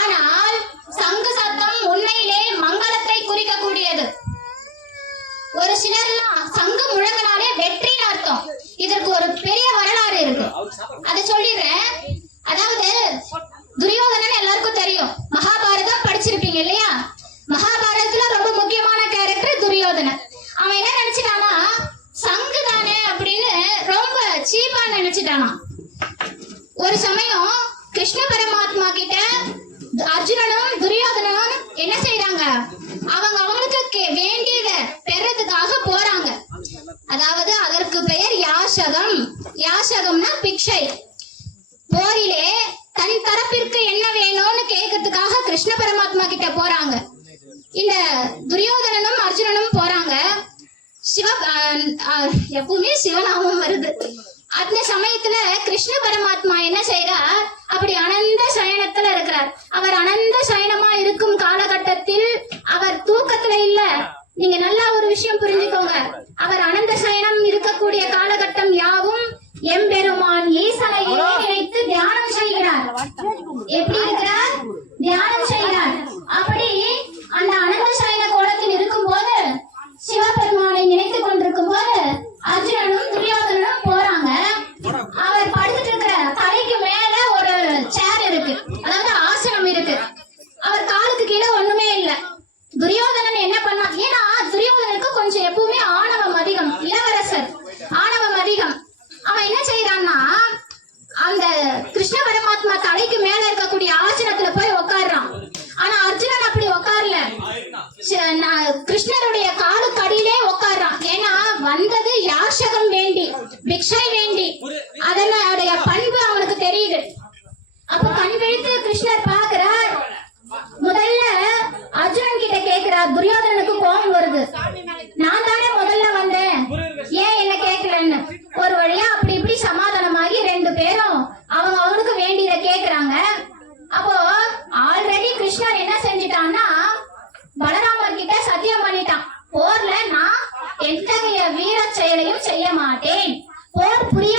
ஆனால் சங்கு சத்தம் உண்மையிலே மங்களத்தை குறிக்கக்கூடியது. ஒரு சிலர்லாம் சங்கு முழங்கினாலே வெற்றின்னு அர்த்தம். இதற்கு ஒரு பெரிய வரலாறு இருக்கு. அதை சொல்லிடுறேன். அதாவது துரியோதனன் எல்லாருக்கும் தெரியும். மகாபாரதம் படிச்சிருப்பீங்க இல்லையா? மகாபாரதத்துல ரொம்ப முக்கியமான கேரக்டர் துரியோதனன். அவன் என்ன நினைச்சிட்டானா சங்கு தானே அப்படின்னு ரொம்ப சீப்பா நினைச்சிட்டானா ஒரு சமயம் கிருஷ்ண பரமாத்மா கிட்ட அர்ஜுனனும் துரியோதனனும் என்ன செய்யறாங்க அவங்க அவங்களுக்கு வேண்டியத பெறது. எப்படி கிருஷ்ணருடைய காலுக்கு அடியிலே உட்காடுறான் ஏன்னா வந்தது யாஷகம் வேண்டி பிக்ஷை வேண்டி. அதனுடைய பண்பு அவனுக்கு தெரியுது. அப்ப கண் கிருஷ்ணர் பாக்குறார் முதல்ல அர்ஜுனன் கிட்ட கேக்குறார் துரியோதனனுக்கு கோபம் வருது. நான் தானே முதல்ல வந்தேன். ஏன் என்ன கேக்குறேன்னு ஒரு வழியா அப்படி இப்படி சமாதானமாகி ரெண்டு பேரும் அவங்க அவனுக்கு வேண்டியதை கேக்குறாங்க அப்போ ஆல்ரெடி கிருஷ்ணர் என்ன செஞ்சிட்டான்னா பலராமன் கிட்ட சத்தியம் பண்ணிட்டான். போர்ல நான் எத்தகைய வீர செயலையும் செய்ய மாட்டேன். போர் புரிய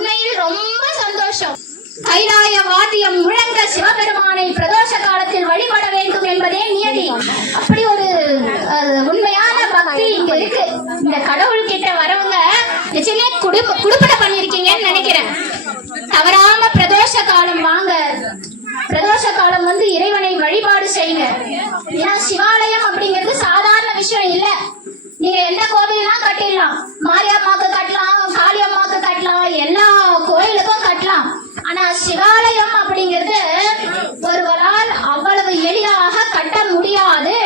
உண்மையில் ரொம்ப சந்தோஷம். கைலாய வாத்தியம் முழங்க சிவபெருமானை பிரதோஷ காலத்தில் வழிபட வேண்டும் என்பதே நியதி. அப்படி ஒரு உண்மையான பக்தி இங்க இருக்கு. இந்த கடவுள் கிட்ட வரவங்க நிஜமே குடும்ப குடுப்பட பண்ணிருக்கீங்கன்னு நினைக்கிறேன். தவறாம பிரதோஷ காலம் வாங்க. பிரதோஷ காலம் வந்து இறைவனை வழிபாடு செய்யுங்க. ஏன்னா சிவாலயம் அப்படிங்கிறது சாதாரண விஷயம் இல்லை. நீங்க எந்த கோவில்னா கட்டிடலாம். மாரியம்மாக்கு கட்டலாம் காளியம்மாக்கு கட்டலாம் எல்லா கோயிலுக்கும் கட்டலாம். ஆனா சிவாலயம் அப்படிங்கிறது ஒருவரால் அவ்வளவு எளிதாக கட்ட முடியாது.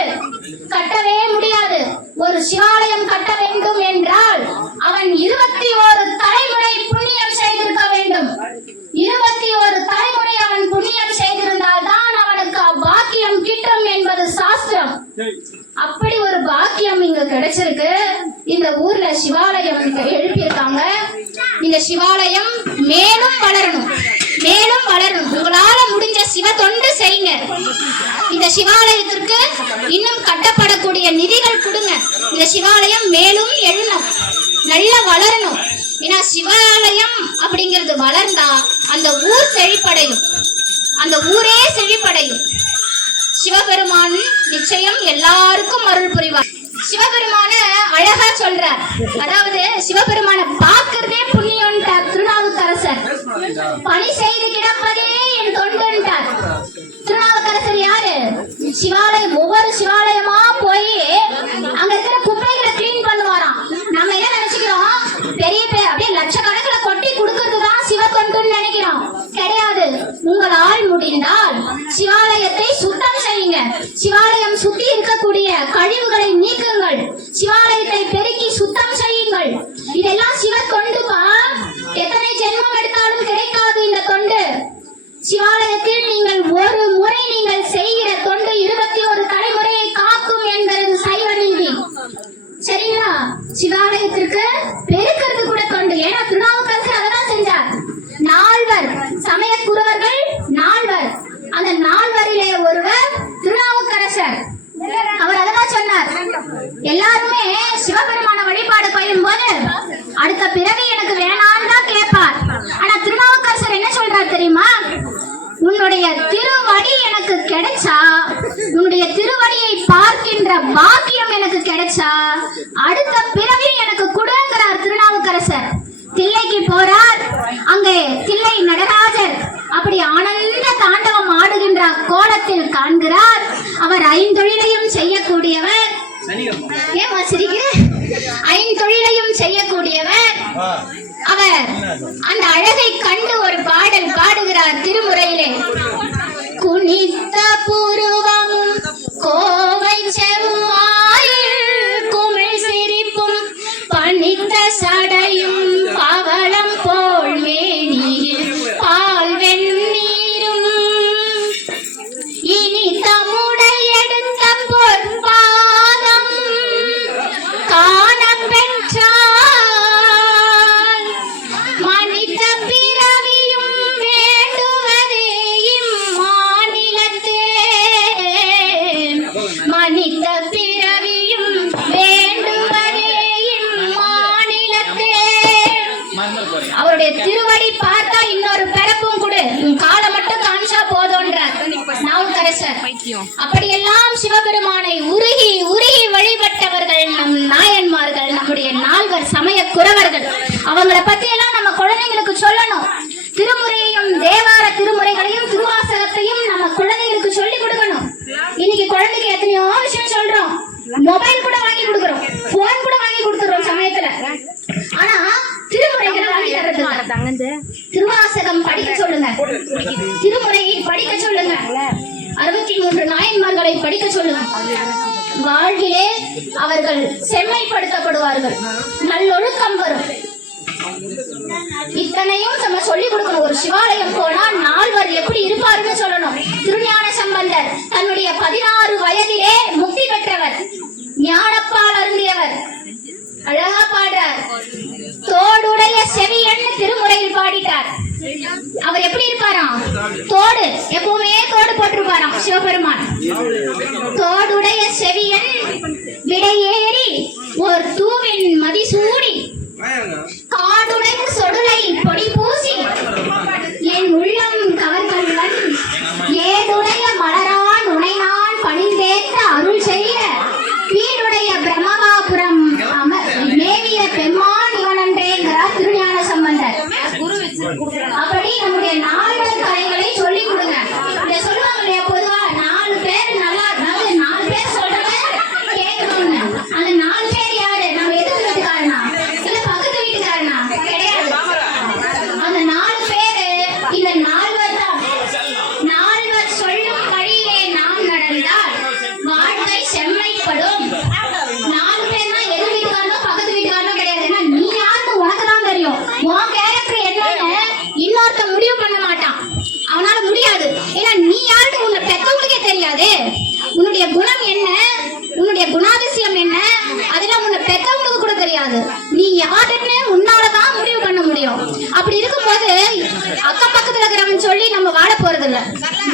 கட்டவே முடியாது. ஒரு சிவாலயம் கட்ட வேண்டும் என்றால் அவன் இருபத்தி ஒரு சிவாலயம் எழுப்பியிருக்காங்க. இந்த சிவாலயம் மேலும் வளரணும். மேலும் வளரணும். உங்களால முடிஞ்ச சிவ தொண்டு செய்யுங்க. இந்த சிவாலயத்திற்கு இன்னும் கட்டப்படக்கூடிய நிதிகள் கொடுங்க. இந்த சிவாலயம் மேலும் எழுணும் நல்லா வளரணும். ஏன்னா சிவாலயம் அப்படிங்கிறது வளர்ந்தா அந்த ஊர் செழிப்படையும். அந்த ஊரே செழிப்படையும். சிவபெருமான் நிச்சயம் எல்லாருக்கும் அருள் புரிவார். சிவபெருமான அழகா சொல்றார். அதாவது சிவபெருமான பார்க்கறதே புண்ணியம்ட்டார் திருநாவுக்கரசர். பணி செய்து கிடப்பதே என் தொண்டுன்ட்டார். திருநாவுக்கரசர் யாரு? சிவாலயம் ஒவ்வொரு சிவாலயமா போய் அங்க இருக்கிற குப்பைகளை கிளீன் பண்ணுவாராம். நம்ம என்ன நினைச்சுக்கிறோம்? பெரிய பெரிய அப்படியே லட்சக்கணக்கில் கொட்டி கொடுக்கறதுதான் சிவ தொண்டுன்னு நினைக்கிறோம். கிடையாது. உங்களால் முடிந்தால் சிவாலயம் சிவாலயத்தை பெருக்கி சுத்தம் செய்யுங்கள். இதெல்லாம் சிவ தொண்டுமா எத்தனை ஜென்மம் எடுத்தாலும் கிடைக்காது இந்த தொண்டு. சிவாலயத்தில் நீங்கள் ஒரு முறை நீங்கள் செய்கிற தொண்டு இருபத்தி ஒரு தலைமுறையை காக்கும் என்பது சைவ நீதி. சரிங்களா? சிவாலயத்திற்கு பெருக்கிறது கூட தொண்டு. ஏன்னா திருநாவுக்கரசர் அதெல்லாம் செஞ்சார். நால்வர் சமய குருவர்கள் நால்வர். அந்த நால்வரிலே ஒருவர் திருநாவுக்கரசர். எல்லாருமே சிவபெருமான வழிபாடு பயிலும் போது அடுத்த பிறவி எனக்கு வேணான்னு தான் கேட்பார். ஆனா திருநாவுக்கரசர் என்ன சொல்றார் தெரியுமா? உன்னுடைய திருவடி எனக்கு கிடைச்சா உன்னுடைய திருவடியை பார்க்கின்ற பாக்கியம் எனக்கு கிடைச்சா அடுத்த பிறவி எனக்கு கொடுங்கிறார் திருநாவுக்கரசர். தில்லைக்கு போறார். அங்கே தில்லை நடராஜர் அப்படி ஆனந்த தாண்டவம் ஆடுகின்ற கோலத்தில் காண்கிறார். அவர் ஐந்தொழிலையும் செய்யக்கூடியவர். ஏமா சிரிக்கிற ஐந்தொழிலையும் செய்யக்கூடியவர். அவர் அந்த அழகை கண்டு ஒரு பாடல் அவருடைய திருவடி பார்த்தா இன்னொரு பிறப்பும் கொடு. உன் காலை மட்டும் காமிச்சா போதும்ன்றார். நாவுக்கரசர். அப்படியெல்லாம் சிவபெருமானை உருகி உருகி வழிபட்டவர்கள் நம் நாயன்மார்கள் நம்முடைய நால்வர் சமய குறவர்கள். அவங்கள பத்தி எல்லாம் நம்ம குழந்தைங்களுக்கு சொல்லணும் திருமுறையையும் தேவார திருமுறைகளையும் திருவாசகத்தையும் நம்ம குழந்தைங்களுக்கு சொல்லி கொடுக்கணும் இன்னைக்கு குழந்தைக்கு எத்தனையோ விஷயம் சொல்றோம் மொபைல் கூட வாங்கி கொடுக்குறோம் போன் கூட வாங்கி கொடுத்துறோம் சமயத்துல ஆனா திருமுறைகளை வாங்கி இல்ல. திருவாசகம் படிக்க சொல்லுங்க. திருமுறையை படிக்க சொல்லுங்க. அறுபத்தி மூன்று நாயன்மார்களை படிக்க சொல்லுங்க. வாழ்விலே அவர்கள் செம்மைப்படுத்தப்படுவார்கள். நல்லொழுக்கம் வரும். இத்தனையும் நம்ம சொல்லி கொடுக்கணும். ஒரு சிவாலயம் போனா நால்வர் எப்படி இருப்பாருன்னு சொல்லணும். திருஞான சம்பந்தர் தன்னுடைய பதினாறு வயதிலே முக்தி பெற்றவர். ஞானப்பால் அருந்தியவர். அழகா பாடுறார். தோடுடைய செவியன் திருமுறையில் பாடிட்டார். அவர் எப்படி இருப்பாராம்? தோடு எப்பவுமே தோடு போட்டிருப்பாராம் சிவபெருமான். தோடுடைய செவியன் விடையேறி ஒரு தூவின் மதிசூடி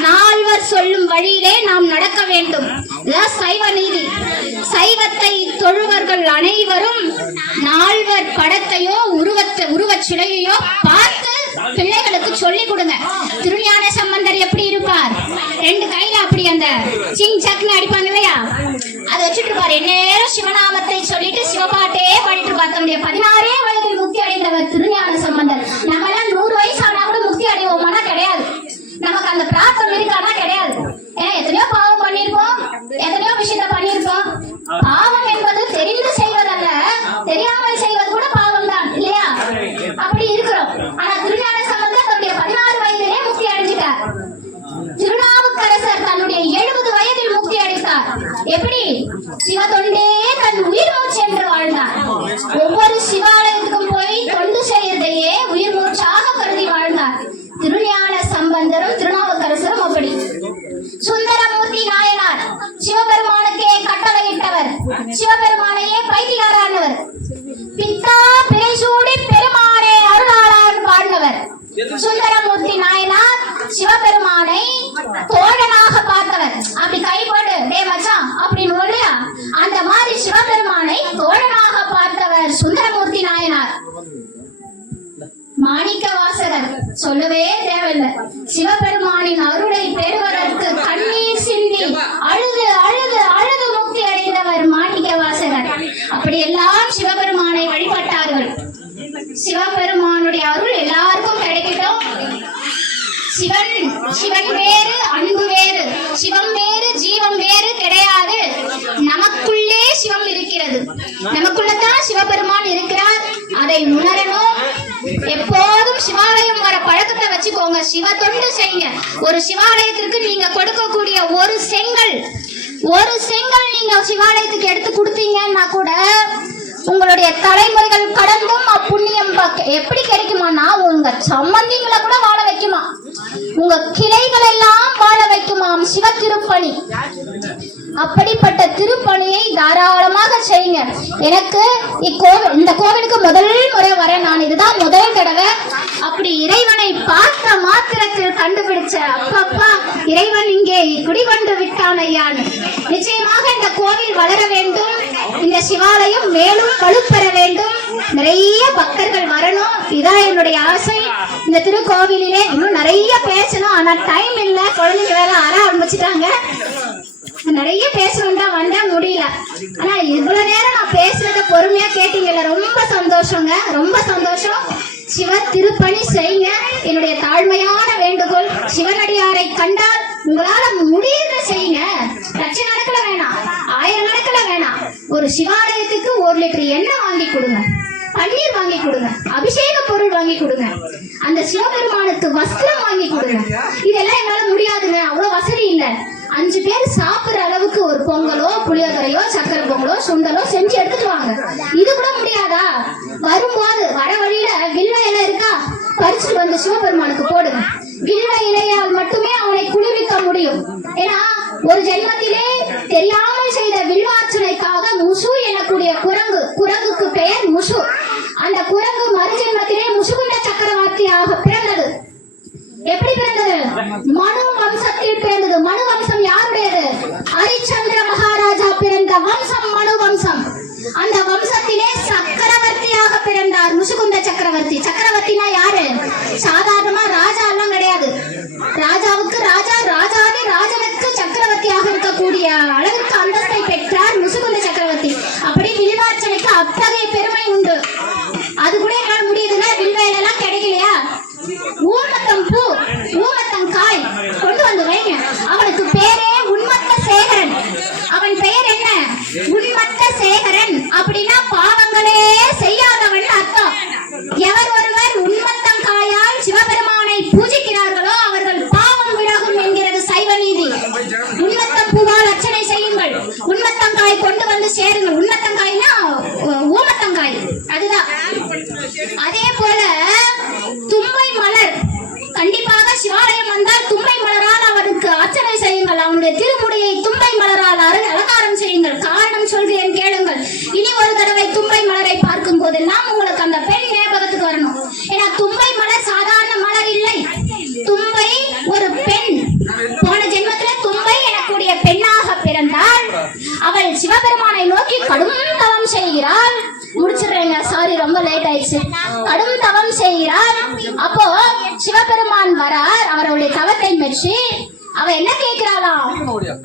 நால்வர் சொல்லும் வழியிலே நாம் நடக்க வேண்டும். சைவ நீதி. சைவத்தை தொழுவர்கள் அனைவரும் நால்வர் படத்தையோ உருவத்தை உருவச் சிலையையோ பார்த்து பிள்ளைகளுக்கு சொல்லி கொடுங்க. திருஞான சம்பந்தர் எப்படி இருப்பார்? ரெண்டு கையில அப்படி அந்த சிங் சக்னு அடிப்பாங்க இல்லையா? அதை வச்சுட்டு இருப்பாரு. நேரம் சிவநாமத்தை சொல்லிட்டு சிவபாட்டே பாடிட்டு இருப்பார். தன்னுடைய பதினாறே வயதில் முக்தி அடைந்தவர் திருஞான சம்பந்தர். நம்ம எல்லாம் நூறு வயசு நமக்கு அந்த பிராப்தம் இருக்கானா கிடையாது. ஏன்னா எத்தனையோ பாவம் பண்ணியிருப்போம் எத்தனையோ விஷயத்த பண்ணியிருப்போம். பாவம் என்பது சுந்தரமூர்த்தி நாயனார் சிவபெருமானை தோழனாக பார்த்தவர். அப்படி கை போட்டு டே மச்சான் அப்படின்னு இல்லையா? அந்த மாதிரி சிவபெருமானை தோழனாக பார்த்தவர் சுந்தரமூர்த்தி நாயனார். மாணிக்க வாசகர் சொல்லவே தேவையில்லை. சிவபெருமானின் அருளை பெறுவதற்கு கண்ணீர் சிந்தி அழுது அழுது அழுது முக்தி அடைந்தவர் மாணிக்க வாசகர் அப்படியெல்லாம் சிவபெருமானை வழிபட்டார்கள் சிவபெருமானுடைய அருள் எல்லாருக்கும் கிடைக்கட்டும் சிவன் சிவன் வேறு அன்பு வேறு சிவம் வேறு ஜீவம் வேறு கிடையாது நமக்குள்ளே சிவம் இருக்கிறது நமக்குள்ளதான் சிவபெருமான் இருக்கிறார். அதை உணரணும். எப்போதும் சிவாலயம் வர பழக்கத்தை வச்சுக்கோங்க. சிவ தொண்டு செய்யுங்க. ஒரு சிவாலயத்திற்கு நீங்க கொடுக்கக்கூடிய ஒரு செங்கல் ஒரு செங்கல் நீங்க சிவாலயத்துக்கு எடுத்து கொடுத்தீங்கன்னா கூட உங்களுடைய தலைமுறைகள் கடந்தும் அப்புண்ணியம் எப்படி கிடைக்குமானா உங்க சம்பந்திங்களை கூட வாழ வைக்குமா. உங்க கிளைகள் எல்லாம் வாழ வைக்குமாம் சிவ திருப்பணி. அப்படிப்பட்ட திருப்பணியை தாராளமாக செய்யுங்க. எனக்கு இக்கோவில் இந்த கோவிலுக்கு முதல் முறை வரேன் நான் இதுதான் முதல் தடவை. அப்படி இறைவனை பார்த்த மாத்திரத்தில் கண்டுபிடிச்ச அப்பப்பா இறைவன் இங்கே குடிகொண்டு விட்டான் ஐயான்னு நிச்சயமாக இந்த கோவில் வளர வேண்டும். இந்த சிவாலயம் மேலும் வலுப்பெற வேண்டும். நிறைய பக்தர்கள் வரணும். இதான் என்னுடைய ஆசை. இந்த திருக்கோவிலே இன்னும் நிறைய பேசணும். ஆனா டைம் இல்ல. குழந்தைங்க வேற அற ஆரம்பிச்சிட்டாங்க. நிறைய பேசணும் தான் வந்தா முடியல. ஆனா இவ்வளவு நேரம் நான் பேசுறத பொறுமையா கேட்டீங்கல்ல ரொம்ப சந்தோஷங்க ரொம்ப சந்தோஷம். சிவ திருப்பணி செய்யுங்க. என்னுடைய தாழ்மையான வேண்டுகோள் சிவனடியாரை கண்டால் உங்களால முடியுத செய்யுங்க. லட்சம் நடக்கல வேணாம் ஆயிரம் நடக்கல வேணாம். ஒரு சிவாலயத்துக்கு ஒரு லிட்டர் எண்ணெய் வாங்கி கொடுங்க. பன்னீர் வாங்கி கொடுங்க. அபிஷேக பொருள் வாங்கி கொடுங்க. அந்த சிவபெருமானுக்கு வஸ்திரம் வாங்கி கொடுங்க. இதெல்லாம் என்னால முடியாதுங்க. அவ்வளவு வசதி இல்ல. அஞ்சு பேர் சாப்பிடுற அளவுக்கு ஒரு பொங்கலோ புளியோதரையோ சக்கரை பொங்கலோ சுண்டலோ செஞ்சு எடுத்துட்டு வாங்க. இது கூட முடியாதா? வரும்போது வர வழியில வில்வ இலை இருக்கா? பறிச்சுட்டு வந்து சிவபெருமானுக்கு போடுங்க. வில்வ இலையால் மட்டுமே அவனை குளிர்விக்க முடியும். ஏன்னா ஒரு ஜென்மத்திலே தெரியாமல் செய்த வில்வார்ச்சனைக்காக முசு எனக்கூடிய குரங்கு குரங்குக்கு அந்த வம்சத்திலே சக்கரவர்த்தியாக பிறந்தார் முசுகுந்த சக்கரவர்த்தி. சக்கரவர்த்தினா யாரு? சொல்கிறேன் கேளுங்கள். இனி ஒரு தடவை தும்பை மலரை பார்க்கும் போதெல்லாம் உங்களுக்கு அந்த பெண் ஞாபகத்துக்கு வரணும். ஏன்னா தும்பை மலர் சாதாரண மலர் இல்லை. தும்பை ஒரு பெண். போன ஜென்மத்துல தும்பை எனக்குடைய பெண்ணாக பிறந்தாள். அவள் சிவபெருமானை நோக்கி கடும் தவம் செய்கிறாள். முடிச்சிடுறேங்க. சாரி ரொம்ப லேட் ஆயிடுச்சு. கடும் தவம் செய்கிறார் அப்போ சிவபெருமான் வரார். அவருடைய தவத்தை மெச்சி அவ என்ன கேட்கிறாளாம்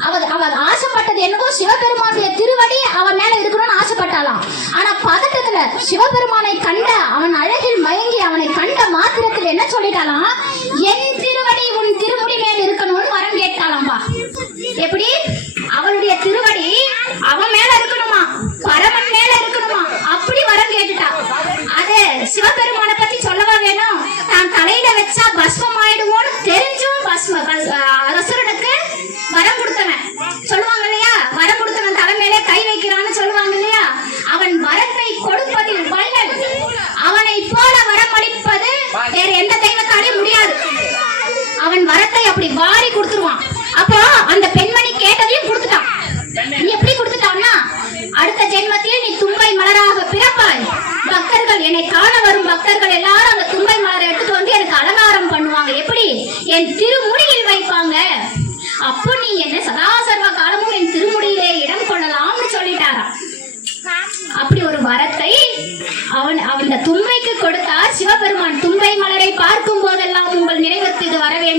அவ அவ ஆசைப்பட்டது என்னவோ சிவபெருமானுடைய திருவடி அவன் மேல இருக்கணும்னு ஆசைப்பட்டாளாம். ஆனா பதட்டத்துல சிவபெருமானை கண்ட அவன் அழகில் மயங்கி அவனை கண்ட மாத்திரத்தில் என்ன சொல்லிட்டாளாம்?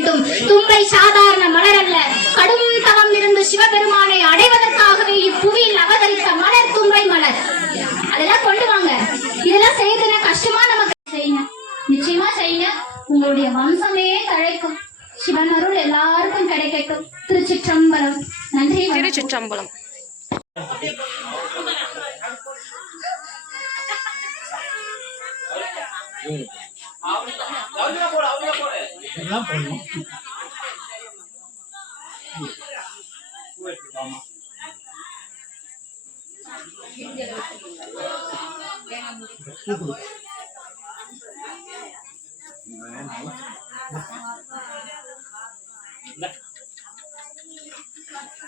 வேண்டும். தும்பை சாதாரண மலர் அல்ல கடும் தவம் இருந்து சிவபெருமானை அடைவதற்காகவே இப்புவியில் அவதரித்த மலர் தும்பை மலர். அதெல்லாம் கொண்டு வாங்க. இதெல்லாம் செய்யறதுன்னா கஷ்டமா நமக்கு? செய்யுங்க. நிச்சயமா செய்யுங்க. உங்களுடைய வம்சமே தழைக்கும். சிவன் அருள் எல்லாருக்கும் கிடைக்கட்டும். திருச்சிற்றம்பலம். நன்றி திருச்சிற்றம்பலம் எல்லாம் பண்ணணும்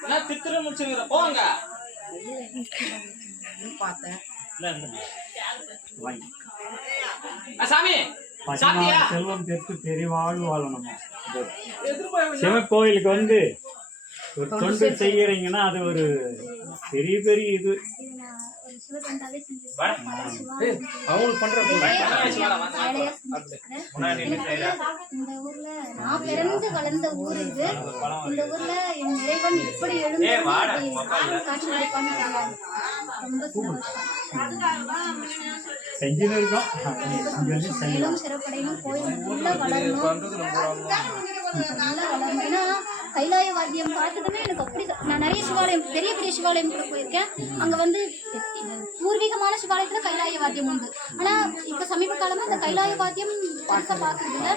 என்ன தித்திர முடிச்சுங்கிற போங்க. ஆ, சாமி. செல்வம் பெற்று பெரிவாழ்வு வாழணுமா? சிவக்கோயிலுக்கு வந்து ஒரு தொண்டு செய்யறீங்கன்னா அது ஒரு பெரிய பெரிய இது. அவங்களுக்கு பண்ற இந்த ஊர்ல நான் பிறந்து வளர்ந்த ஊர் இது. இந்த ஊர்ல என் இறைவன் இப்படி எழுந்து காட்சி. ரொம்ப செஞ்சுன்னு இருக்கோம் மேலும் சிறப்படையணும் கோயில் நல்லா வளரணும். நல்லா வளரணும். ஏன்னா கைலாய வாத்தியம் பார்த்ததுமே எனக்கு அப்படி நான் நிறைய சிவாலயம் பெரிய பெரிய சிவாலயம் கூட போயிருக்கேன். அங்கே வந்து பூர்வீகமான சிவாலயத்தில் கைலாய வாத்தியம் உண்டு. ஆனால் இப்போ சமீப காலமாக அந்த கைலாய வாத்தியம் பெருசாக பார்க்கறதில்ல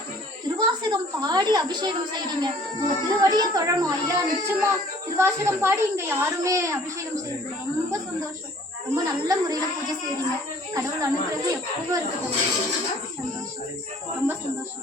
திருவாசகம் பாடி அபிஷேகம் செய்கிறீங்க உங்கள் திருவடியை தொழணும். ஐயா நிச்சயமாக திருவாசகம் பாடி இங்கே யாருமே அபிஷேகம் செய்யறது ரொம்ப சந்தோஷம். ரொம்ப நல்ல முறையில் பூஜை செய்கிறீங்க கடவுள் அனுப்புறது எப்பவும் இருக்குது சந்தோஷம் ரொம்ப சந்தோஷம்.